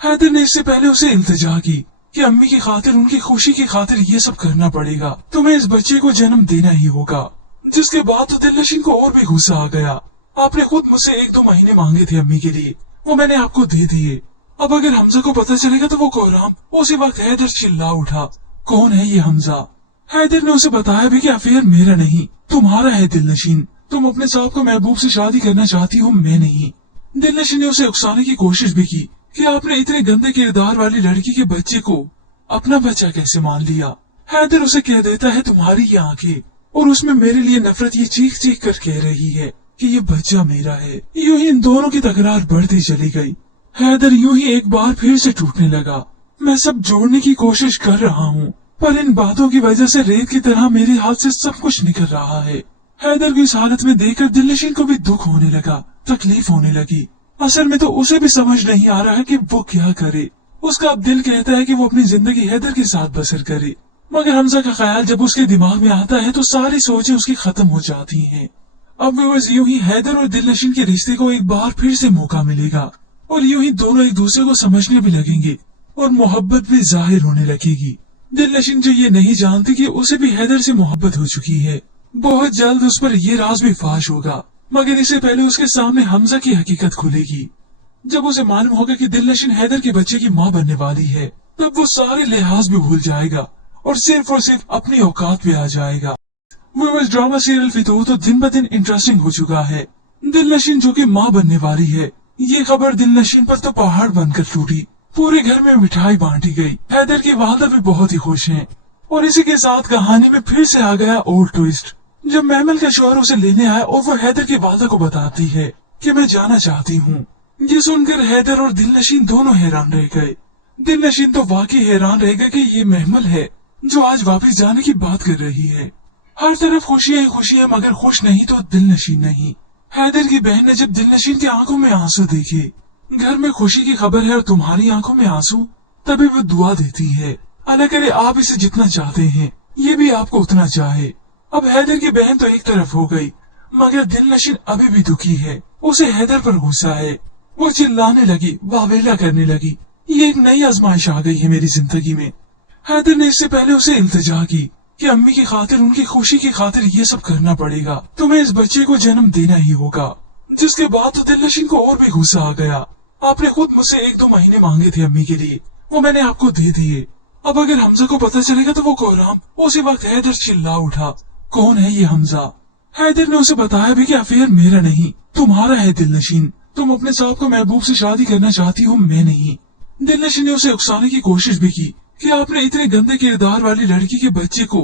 हैदर ने इससे पहले उसे इल्तिजा की कि अम्मी की खातिर, उनकी खुशी की खातिर ये सब करना पड़ेगा, तुम्हें इस बच्चे को जन्म देना ही होगा। जिसके बाद तो दिलनशीन को और भी गुस्सा आ गया। आपने खुद मुझसे 1-2 महीने मांगे थे अम्मी के लिए, वो मैंने आपको दे दिए। अब अगर हमजा को पता चलेगा तो वो कोहराम। उसी वक्त हैदर चिल्ला उठा, कौन है ये हमजा? हैदर ने उसे बताया भी कि अफेयर मेरा नहीं तुम्हारा है दिलनशीन, तुम अपने साहब को महबूब से शादी करना चाहती हो, मैं नहीं। दिलनशीन ने उसे उकसाने की कोशिश भी की कि आपने इतने गंदे किरदार वाली लड़की के बच्चे को अपना बच्चा कैसे मान लिया। हैदर उसे कह देता है तुम्हारी ये आंखें और उसमें मेरे लिए नफरत ये चीख चीख कर कह रही है कि ये बच्चा मेरा है। यूं ही इन दोनों की तकरार बढ़ती चली गई। हैदर यूं ही एक बार फिर से टूटने लगा। मैं सब जोड़ने की कोशिश कर रहा हूँ, पर इन बातों की वजह से रेत की तरह मेरे हाथ से सब कुछ निकल रहा है। हैदर को इस हालत में देखकर दिलनशीन को भी दुख होने लगा, तकलीफ होने लगी। असल में तो उसे भी समझ नहीं आ रहा है कि वो क्या करे। उसका अब दिल कहता है कि वो अपनी जिंदगी हैदर के साथ बसर करे, मगर हमजा का ख्याल जब उसके दिमाग में आता है तो सारी सोचें उसकी खत्म हो जाती हैं। अब व्यूअर्स यूं ही हैदर और दिलनशीन के रिश्ते को एक बार फिर से मौका मिलेगा और यूं ही दोनों एक दूसरे को समझने भी लगेंगे और मोहब्बत भी जाहिर होने लगेगी। दिलनशीन जो ये नहीं जानती कि उसे भी हैदर से मोहब्बत हो चुकी है। बहुत जल्द उस पर ये राज भी फाश होगा, मगर इससे पहले उसके सामने हमजा की हकीकत खुलेगी। जब उसे मालूम होगा कि दिलनशीन हैदर के बच्चे की माँ बनने वाली है, तब वो सारे लिहाज भी भूल जाएगा और सिर्फ अपनी औकात पे आ जाएगा। व्यूअर्स ड्रामा सीरियल फितूर तो दिन ब दिन इंटरेस्टिंग हो चुका है। दिलनशीन जो कि माँ बनने वाली है, ये खबर दिलनशीन पर तो पहाड़ बनकर टूटी। पूरे घर में मिठाई बांटी गई। हैदर की वालदा भी बहुत ही खुश हैं। और इसी के साथ कहानी में फिर से आ गया ओल्ड ट्विस्ट। जब महमल का शौहर उसे लेने आया और वो हैदर की वालदा को बताती है कि मैं जाना चाहती हूँ। ये सुनकर हैदर और दिलनशीन दोनों हैरान रह गए। दिलनशीन तो वाकई हैरान रह गए कि ये महमल है जो आज वापस जाने की बात कर रही है। हर तरफ खुशियां ही खुशियां, मगर खुश नहीं तो दिलनशीन नहीं। हैदर की बहन ने जब दिलनशीन की आंखों में आंसू देखे, घर में खुशी की खबर है और तुम्हारी आंखों में आंसू, तभी वो दुआ देती है, अल्लाह करे आप इसे जितना चाहते हैं ये भी आपको उतना चाहे। अब हैदर की बहन तो एक तरफ हो गई, मगर दिलनशीन अभी भी दुखी है। उसे हैदर पर गुस्सा है। वो चिल्लाने लगी, वावेला करने लगी, ये एक नई आजमाइश आ गई है मेरी जिंदगी में। हैदर ने इससे पहले उसे इल्तिजा की कि अम्मी की खातिर, उनकी खुशी की खातिर ये सब करना पड़ेगा, तुम्हें इस बच्चे को जन्म देना ही होगा। जिसके बाद तो दिलनशीन को और भी गुस्सा आ गया। आपने खुद मुझसे 1-2 महीने मांगे थे अम्मी के लिए, वो मैंने आपको दे दिए। अब अगर हमजा को पता चलेगा तो वो कोहराम। उसी वक्त हैदर चिल्ला उठा, कौन है ये हमजा? हैदर ने उसे बताया भी कि अफेयर मेरा नहीं तुम्हारा है दिलनशीन, तुम अपने साहब को महबूब से शादी करना चाहती हो, मैं नहीं। दिलनशीन ने उसे उकसाने की कोशिश भी की कि आपने इतने गंदे किरदार वाली लड़की के बच्चे को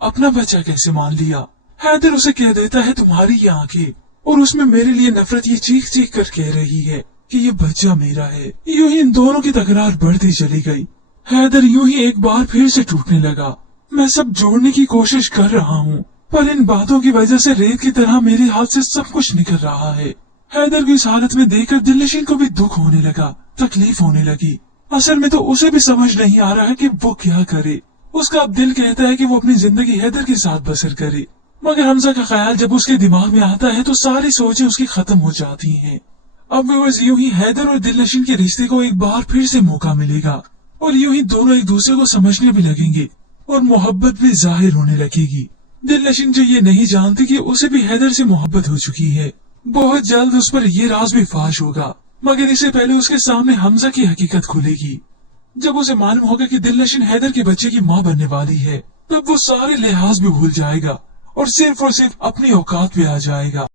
अपना बच्चा कैसे मान लिया। हैदर उसे कह देता है तुम्हारी ये आंखें और उसमें मेरे लिए नफरत ये चीख चीख कर कह रही है कि ये बच्चा मेरा है। यूं ही इन दोनों की तकरार बढ़ती चली गई। हैदर यूं ही एक बार फिर से टूटने लगा। मैं सब जोड़ने की कोशिश कर रहा हूँ, पर इन बातों की वजह से रेत की तरह मेरे हाथ से सब कुछ निकल रहा है। हैदर को इस हालत में देखकर दिलनशीन को भी दुख होने लगा, तकलीफ होने लगी। असल में तो उसे भी समझ नहीं आ रहा है कि वो क्या करे। उसका अब दिल कहता है कि वो अपनी जिंदगी हैदर के साथ बसर करे, मगर हमजा का ख्याल जब उसके दिमाग में आता है तो सारी सोचें उसकी खत्म हो जाती हैं। अब यूं ही हैदर और दिलनशीन के रिश्ते को एक बार फिर से मौका मिलेगा और यूं ही दोनों एक दूसरे को समझने भी लगेंगे और मोहब्बत भी जाहिर होने लगेगी। दिलनशीन जो ये नहीं जानती कि उसे भी हैदर से मोहब्बत हो चुकी है। बहुत जल्द उस पर ये राज भी फाश होगा, मगर इससे पहले उसके सामने हमजा की हकीकत खुलेगी। जब उसे मालूम होगा कि दिलनशीन हैदर के बच्चे की माँ बनने वाली है, तब वो सारे लिहाज भी भूल जाएगा और सिर्फ अपनी औकात पे आ जाएगा।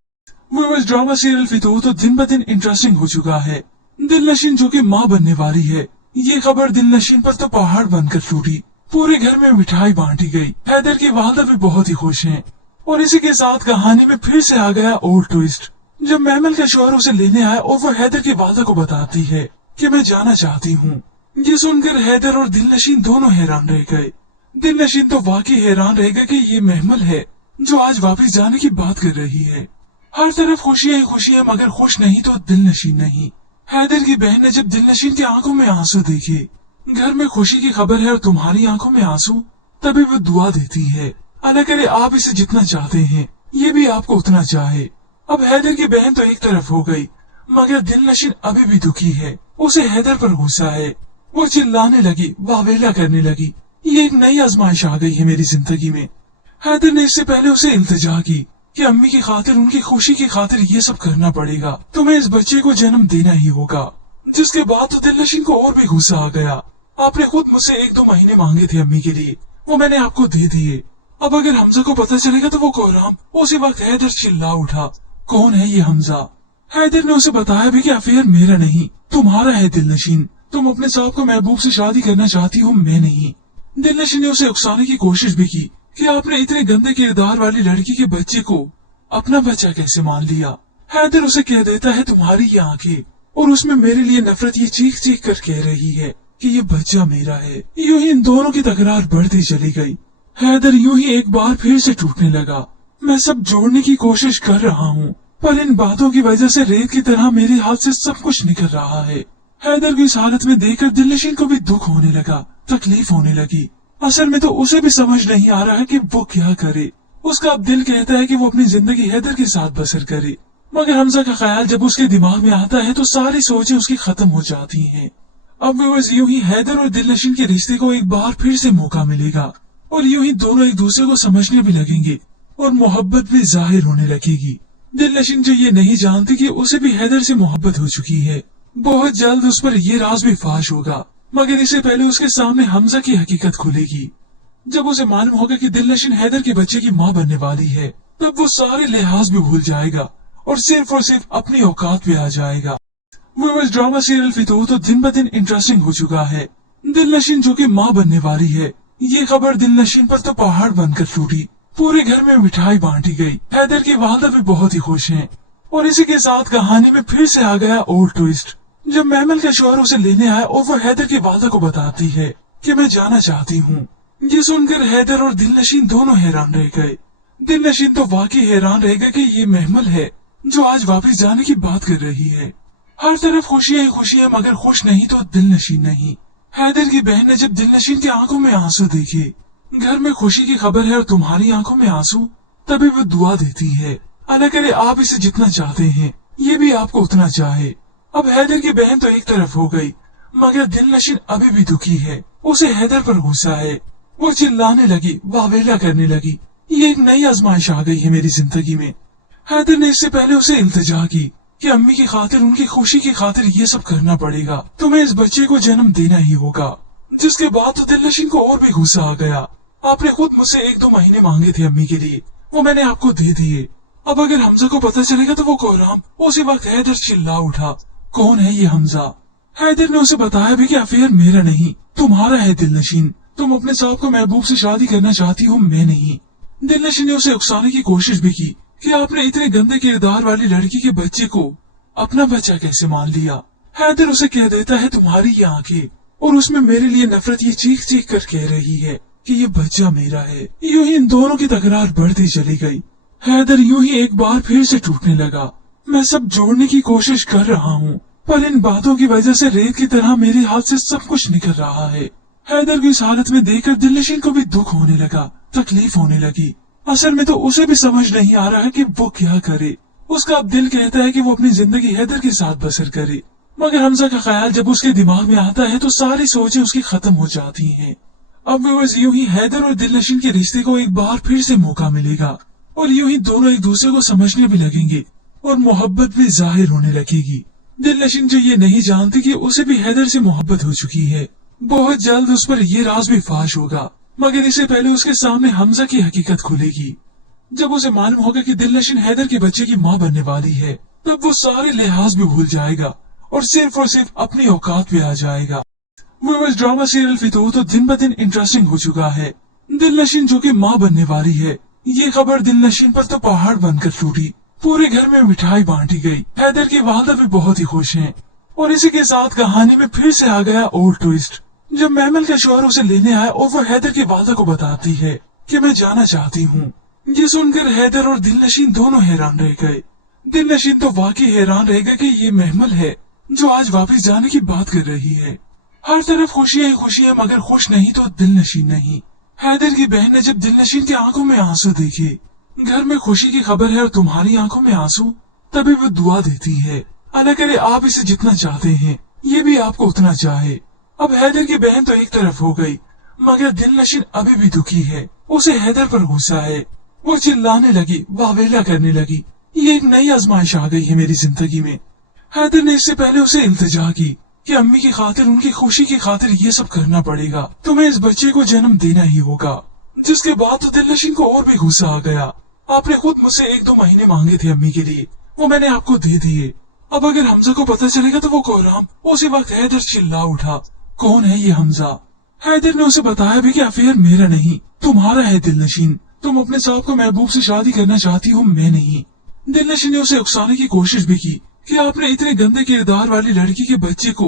ड्रामा सीरियल फितूर तो दिन ब दिन इंटरेस्टिंग हो चुका है। दिलनशीन जो कि माँ बनने वाली है, ये खबर दिलनशीन पर तो पहाड़ बनकर टूटी। पूरे घर में मिठाई बांटी गई। हैदर की वालदा भी बहुत ही खुश हैं। और इसी के साथ कहानी में फिर से आ गया ओल्ड ट्विस्ट। जब महमल का शौहर उसे लेने आया और वो हैदर की वालदा को बताती है कि मैं जाना चाहती हूँ। ये सुनकर हैदर और दिलनशीन दोनों हैरान रह गए। दिलनशीन तो वाकई हैरान रह गए कि ये महमल है जो आज वापस जाने की बात कर रही है। हर तरफ खुशियां ही खुशियां, मगर खुश नहीं तो दिलनशीन नहीं। हैदर की बहन ने जब दिलनशीन की आंखों में आंसू देखे, घर में खुशी की खबर है और तुम्हारी आंखों में आंसू, तभी वो दुआ देती है, अल्लाह करे आप इसे जितना चाहते हैं ये भी आपको उतना चाहे। अब हैदर की बहन तो एक तरफ हो गई, मगर दिलनशीन अभी भी दुखी है। उसे हैदर पर गुस्सा है। वो चिल्लाने लगी, वावेला करने लगी, ये एक नई आजमाइश आ गई है मेरी जिंदगी में। हैदर ने इससे पहले उसे इल्तिजा की कि अम्मी की खातिर, उनकी खुशी की खातिर ये सब करना पड़ेगा, तुम्हें इस बच्चे को जन्म देना ही होगा। जिसके बाद तो दिलनशीन को और भी गुस्सा आ गया। आपने खुद मुझसे 1-2 महीने मांगे थे अम्मी के लिए, वो मैंने आपको दे दिए। अब अगर हमजा को पता चलेगा तो वो कोहराम। उसी वक्त हैदर चिल्ला उठा, कौन है ये हमजा? हैदर ने उसे बताया भी कि अफेयर मेरा नहीं तुम्हारा है दिलनशीन, तुम अपने साहब को महबूब से शादी करना चाहती हो, मैं नहीं। दिलनशीन ने उसे उकसाने की कोशिश भी की कि आपने इतने गंदे किरदार वाली लड़की के बच्चे को अपना बच्चा कैसे मान लिया। हैदर उसे कह देता है तुम्हारी ये आंखें और उसमें मेरे लिए नफरत ये चीख चीख कर कह रही है कि ये बच्चा मेरा है। यूं ही इन दोनों की तकरार बढ़ती चली गई। हैदर यूं ही एक बार फिर से टूटने लगा। मैं सब जोड़ने की कोशिश कर रहा हूँ, पर इन बातों की वजह से रेत की तरह मेरे हाथ से सब कुछ निकल रहा है। हैदर को इस हालत में देखकर दिलनशीन को भी दुख होने लगा, तकलीफ होने लगी। असल में तो उसे भी समझ नहीं आ रहा है कि वो क्या करे। उसका अब दिल कहता है कि वो अपनी जिंदगी हैदर के साथ बसर करे, मगर हमजा का ख्याल जब उसके दिमाग में आता है तो सारी सोचें उसकी खत्म हो जाती हैं। अब यूं ही हैदर और दिलनशीन के रिश्ते को एक बार फिर से मौका मिलेगा और यूं ही दोनों एक दूसरे को समझने भी लगेंगे और मोहब्बत भी जाहिर होने लगेगी। दिलनशीन जो ये नहीं जानती कि उसे भी हैदर से मोहब्बत हो चुकी है। बहुत जल्द उस पर ये राज भी फाश होगा, मगर इससे पहले उसके सामने हमजा की हकीकत खुलेगी। जब उसे मालूम होगा कि दिलनशीन हैदर के बच्चे की माँ बनने वाली है, तब वो सारे लिहाज भी भूल जाएगा और सिर्फ अपनी औकात पे आ जाएगा। ड्रामा सीरियल फितूर तो दिन ब दिन इंटरेस्टिंग हो चुका है। दिलनशीन जो कि माँ बनने वाली है, ये खबर दिलनशीन पर तो पहाड़ बनकर टूटी। पूरे घर में मिठाई बांटी गई। हैदर की वालदा भी बहुत ही खुश हैं। और इसी के साथ कहानी में फिर से आ गया ओल्ड ट्विस्ट। जब महमल का शौहर उसे लेने आया और वो हैदर की वालदा को बताती है कि मैं जाना चाहती हूँ। ये सुनकर हैदर और दिलनशीन दोनों हैरान रह गए। दिलनशीन तो वाकई हैरान रह गए कि ये महमल है जो आज वापस जाने की बात कर रही है। हर तरफ खुशियां ही खुशियां, मगर खुश नहीं तो दिलनशीन नहीं। हैदर की बहन ने जब दिलनशीन की आंखों में आंसू देखे, घर में खुशी की खबर है और तुम्हारी आंखों में आंसू, तभी वो दुआ देती है, अल्लाह करे आप इसे जितना चाहते हैं ये भी आपको उतना चाहे। अब हैदर की बहन तो एक तरफ हो गई, मगर दिलनशीन अभी भी दुखी है। उसे हैदर पर गुस्सा है। वो चिल्लाने लगी, वावेला करने लगी, ये एक नई आजमाइश आ गई है मेरी जिंदगी में। हैदर ने इससे पहले उसे इल्तिजा की कि अम्मी की खातिर, उनकी खुशी की खातिर ये सब करना पड़ेगा, तुम्हें इस बच्चे को जन्म देना ही होगा। जिसके बाद तो दिलनशीन को और भी गुस्सा आ गया। आपने खुद मुझसे 1-2 महीने मांगे थे अम्मी के लिए, वो मैंने आपको दे दिए। अब अगर हमजा को पता चलेगा तो वो कोहराम। उसी वक्त हैदर चिल्ला उठा, कौन है ये हमजा? हैदर ने उसे बताया भी कि अफेयर मेरा नहीं तुम्हारा है दिलनशीन, तुम अपने साहब को महबूब से शादी करना चाहती हो, मैं नहीं। दिलनशीन ने उसे उकसाने की कोशिश भी की कि आपने इतने गंदे किरदार वाली लड़की के बच्चे को अपना बच्चा कैसे मान लिया। हैदर उसे कह देता है तुम्हारी ये आंखें और उसमें मेरे लिए नफरत ये चीख चीख कर कह रही है कि ये बच्चा मेरा है। यूं ही इन दोनों की तकरार बढ़ती चली गई। हैदर यूं ही एक बार फिर से टूटने लगा। मैं सब जोड़ने की कोशिश कर रहा हूँ, पर इन बातों की वजह से रेत की तरह मेरे हाथ से सब कुछ निकल रहा है। हैदर को इस हालत में देखकर दिलनशीन को भी दुख होने लगा, तकलीफ होने लगी। असल में तो उसे भी समझ नहीं आ रहा है कि वो क्या करे। उसका अब दिल कहता है कि वो अपनी जिंदगी हैदर के साथ बसर करे, मगर हमजा का ख्याल जब उसके दिमाग में आता है तो सारी सोचें उसकी खत्म हो जाती हैं। अब व्यूअर्स, यूं ही हैदर और दिलनशीन के रिश्ते को एक बार फिर से मौका मिलेगा और यूं ही दोनों एक दूसरे को समझने भी लगेंगे और मोहब्बत भी जाहिर होने लगेगी। दिलनशीन जो ये नहीं जानती कि उसे भी हैदर से मोहब्बत हो चुकी है। बहुत जल्द उस पर ये राज भी फाश होगा, मगर इससे पहले उसके सामने हमजा की हकीकत खुलेगी। जब उसे मालूम होगा कि दिलनशीन हैदर के बच्चे की माँ बनने वाली है, तब वो सारे लिहाज भी भूल जाएगा और सिर्फ अपनी औकात पे आ जाएगा। व्यूअर्स, ड्रामा सीरियल फितूर तो दिन ब दिन इंटरेस्टिंग हो चुका है। दिलनशीन जो कि माँ बनने वाली है, ये खबर दिलनशीन पर तो पहाड़ बनकर टूटी। पूरे घर में मिठाई बांटी गई। हैदर की वालदा भी बहुत ही खुश हैं। और इसी के साथ कहानी में फिर से आ गया और ट्विस्ट, जब महमल का शौहर उसे लेने आया और वो हैदर की वालदा को बताती है कि मैं जाना चाहती हूँ। ये सुनकर हैदर और दिलनशीन दोनों हैरान रह गए। दिलनशीन तो वाकई हैरान रह गए कि ये महमल है जो आज वापस जाने की बात कर रही है। हर तरफ खुशियां ही खुशियां, मगर खुश नहीं तो दिलनशीन नहीं। हैदर की बहन ने जब दिलनशीन की आंखों में आंसू देखे, घर में खुशी की खबर है और तुम्हारी आंखों में आंसू, तभी वो दुआ देती है, अल्लाह करे आप इसे जितना चाहते हैं ये भी आपको उतना चाहे। अब हैदर की बहन तो एक तरफ हो गई, मगर दिलनशीन अभी भी दुखी है। उसे हैदर पर गुस्सा है। वो चिल्लाने लगी, वावेला करने लगी, ये एक नई आजमाइश आ गई है मेरी जिंदगी में। हैदर ने इससे पहले उसे इल्तिजा की कि अम्मी की खातिर, उनकी खुशी की खातिर ये सब करना पड़ेगा, तुम्हें इस बच्चे को जन्म देना ही होगा। जिसके बाद तो दिलनशीन को और भी गुस्सा आ गया। आपने खुद मुझसे 1-2 महीने मांगे थे अम्मी के लिए, वो मैंने आपको दे दिए। अब अगर हमजा को पता चलेगा तो वो कोहराम। उसी वक्त हैदर चिल्ला उठा, कौन है ये हमजा? हैदर ने उसे बताया भी कि अफेयर मेरा नहीं तुम्हारा है दिलनशीन, तुम अपने साहब को महबूब से शादी करना चाहती हो, मैं नहीं। दिलनशीन ने उसे उकसाने की कोशिश भी की कि आपने इतने गंदे किरदार वाली लड़की के बच्चे को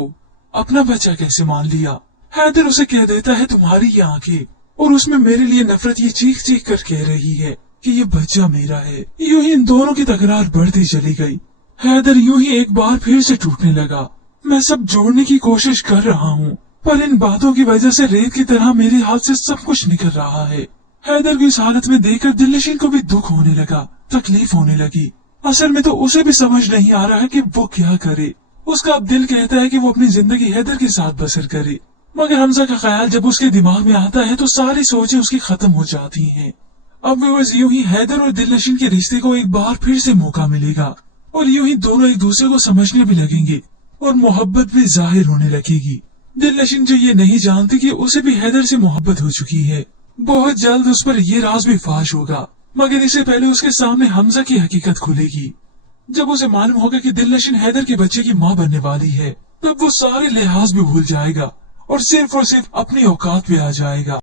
अपना बच्चा कैसे मान लिया। हैदर उसे कह देता है तुम्हारी ये आंखें और उसमें मेरे लिए नफरत ये चीख चीख कर कह रही है कि ये बच्चा मेरा है। यूं ही इन दोनों की तकरार बढ़ती चली गई। हैदर यूं ही एक बार फिर से टूटने लगा। मैं सब जोड़ने की कोशिश कर रहा हूँ, पर इन बातों की वजह से रेत की तरह मेरे हाथ से सब कुछ निकल रहा है। हैदर को इस हालत में देखकर दिलनशीन को भी दुख होने लगा, तकलीफ होने लगी। असल में तो उसे भी समझ नहीं आ रहा है कि वो क्या करे। उसका अब दिल कहता है कि वो अपनी जिंदगी हैदर के साथ बसर करे, मगर हमजा का ख्याल जब उसके दिमाग में आता है तो सारी सोचें उसकी खत्म हो जाती हैं। अब व्यूअर्स, यूं ही हैदर और दिलनशीन के रिश्ते को एक बार फिर से मौका मिलेगा और यूं ही दोनों एक दूसरे को समझने भी लगेंगे और मोहब्बत भी जाहिर होने लगेगी। दिलनशीन जो ये नहीं जानती कि उसे भी हैदर से मोहब्बत हो चुकी है। बहुत जल्द उस पर ये राज भी फाश होगा, मगर इससे पहले उसके सामने हमजा की हकीकत खुलेगी। जब उसे मालूम होगा कि दिलनशीन हैदर के बच्चे की माँ बनने वाली है, तब वो सारे लिहाज भी भूल जाएगा और सिर्फ अपनी औकात पे आ जाएगा।